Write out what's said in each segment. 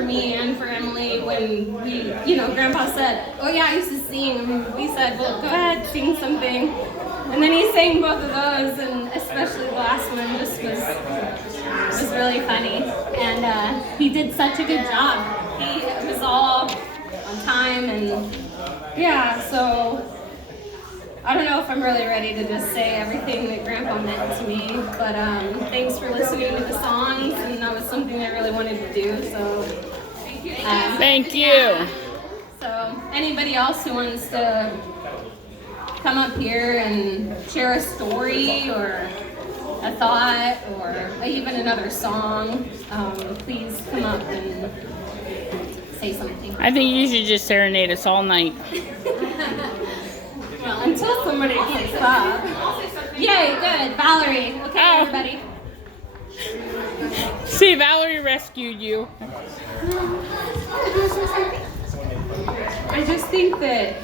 for me and for Emily when Grandpa said, "Oh yeah, I used to sing." And we said, "Well, go ahead, sing something." And then he sang both of those, and especially the last one just was really funny. And he did such a good job. It was all on time, and yeah, so I don't know if I'm really ready to just say everything that Grandpa meant to me, but thanks for listening to the songs, and that was something I really wanted to do, so thank you. Yeah. So anybody else who wants to come up here and share a story or a thought or even another song, please come up and say something. I think you should just serenade us all night. Well, until somebody picks up. Yay, good. Valerie. Okay, everybody. See, Valerie rescued you. I just think that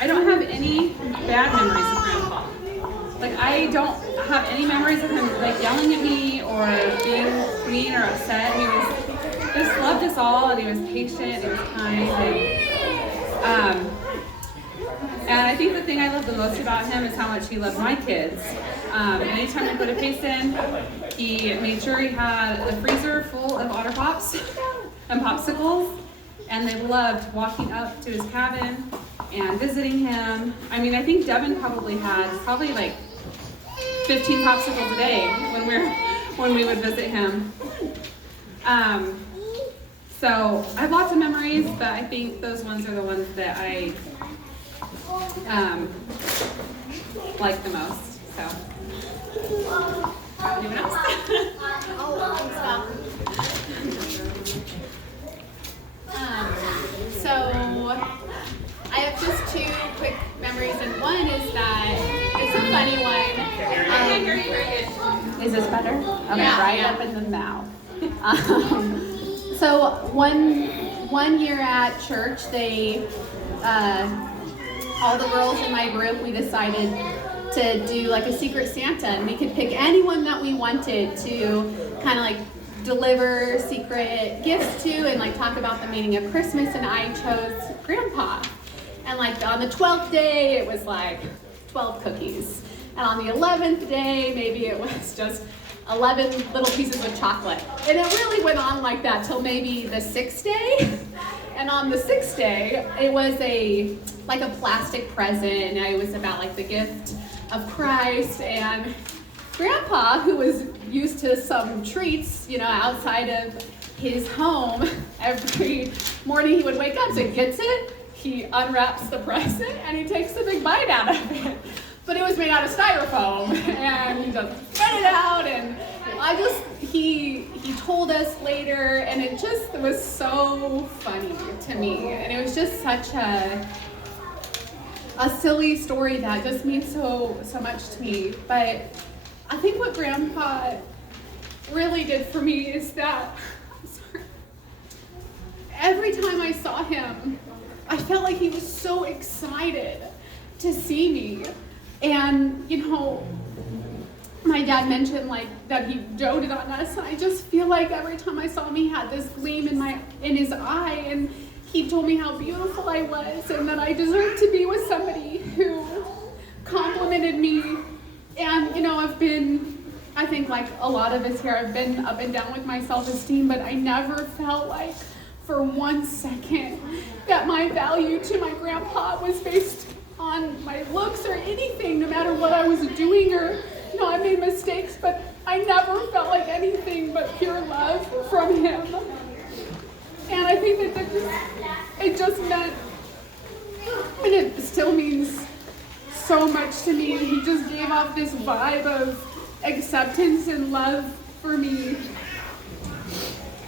I don't have any bad memories of Grandpa. Like, I don't have any memories of him like yelling at me or being mean or upset. He just loved us all, and he was patient, he was kind, and I think the thing I love the most about him is how much he loved my kids. Anytime we put a face in, he made sure he had a freezer full of Otter Pops and popsicles, and they loved walking up to his cabin and visiting him. I mean, I think Devin probably had like 15 popsicles a day when we would visit him. So I have lots of memories, but I think those ones are the ones that I like the most. So anyone else? So I have just two quick memories, and one is that it's a funny one. Is this better? Okay, Yeah, right yeah. up in the mouth. So one year at church, they all the girls in my group, we decided to do like a secret Santa, and we could pick anyone that we wanted to kind of like deliver secret gifts to and like talk about the meaning of Christmas, and I chose Grandpa. And like on the 12th day, it was like 12 cookies. And on the 11th day, maybe it was just 11 little pieces of chocolate. And it really went on like that till maybe the 6th day. And on the 6th day, it was like a plastic present, and it was about like the gift of Christ. And Grandpa, who was used to some treats, outside of his home, every morning he would wake up, so he gets it, he unwraps the present, and he takes a big bite out of it. But it was made out of styrofoam, and he just spread it out, and he told us later, and it just was so funny to me, and it was just such a silly story that just means so much to me. But I think what Grandpa really did for me is that every time I saw him, I felt like he was so excited to see me. And, my dad mentioned like that he doted on us, and I just feel like every time I saw him, he had this gleam in his eye, and he told me how beautiful I was and that I deserved to be with somebody who complimented me. And, I think like a lot of us here, I've been up and down with my self-esteem, but I never felt like for 1 second that my value to my grandpa was based on my looks or anything, no matter what I was doing, or I made mistakes, but I never felt like anything but pure love from him. And I think that it just meant, and it still means so much to me. He just gave off this vibe of acceptance and love for me.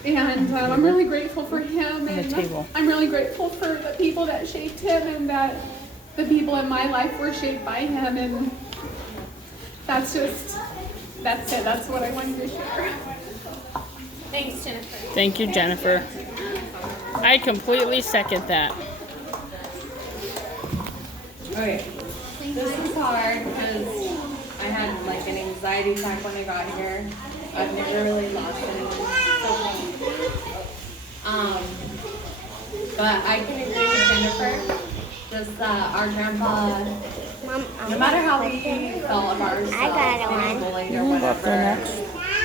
And I'm really grateful for him, and I'm really grateful for the people that shaped him, and that the people in my life were shaped by him. And that's it. That's what I wanted to share. Thanks, Jennifer. Thank you, Jennifer. I completely second that. Okay, this is hard because I had like an anxiety attack when I got here. I've never really lost anything. But I can agree with Jennifer. Just our grandpa, no matter how we felt about ourselves, getting bullied or whatever,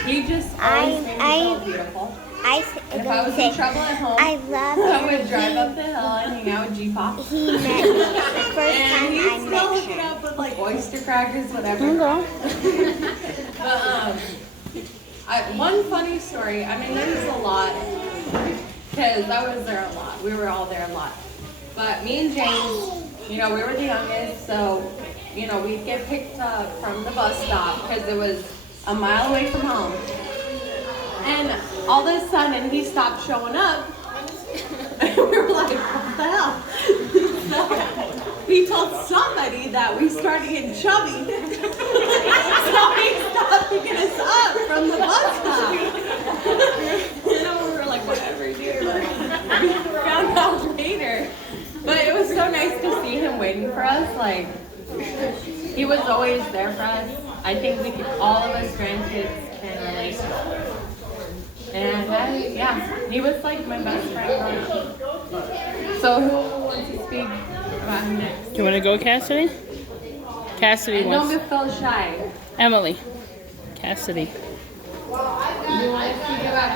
he just always made me feel beautiful. If I was in trouble at home, I would drive up the hill and hang out with G-Pop. He met me the first And time he'd I still met hook it him. up with like oyster crackers, whatever. But one funny story. I mean, there's a lot because I was there a lot. We were all there a lot. But me and James, we were the youngest, so we'd get picked up from the bus stop because it was a mile away from home. And all of a sudden, he stopped showing up. And we were like, what the hell? So he told somebody that we started getting chubby. So he stopped picking us up from the bus stop. We were like, whatever, dude. We found out later. But it was so nice to see him waiting for us. Like, he was always there for us. I think all of us grandkids can relate to it. And he was like my best friend growing up. So who wants to speak about him next? Do you want to go, Cassidy? Cassidy And wants. don't feel shy. Emily. Cassidy. You want to speak about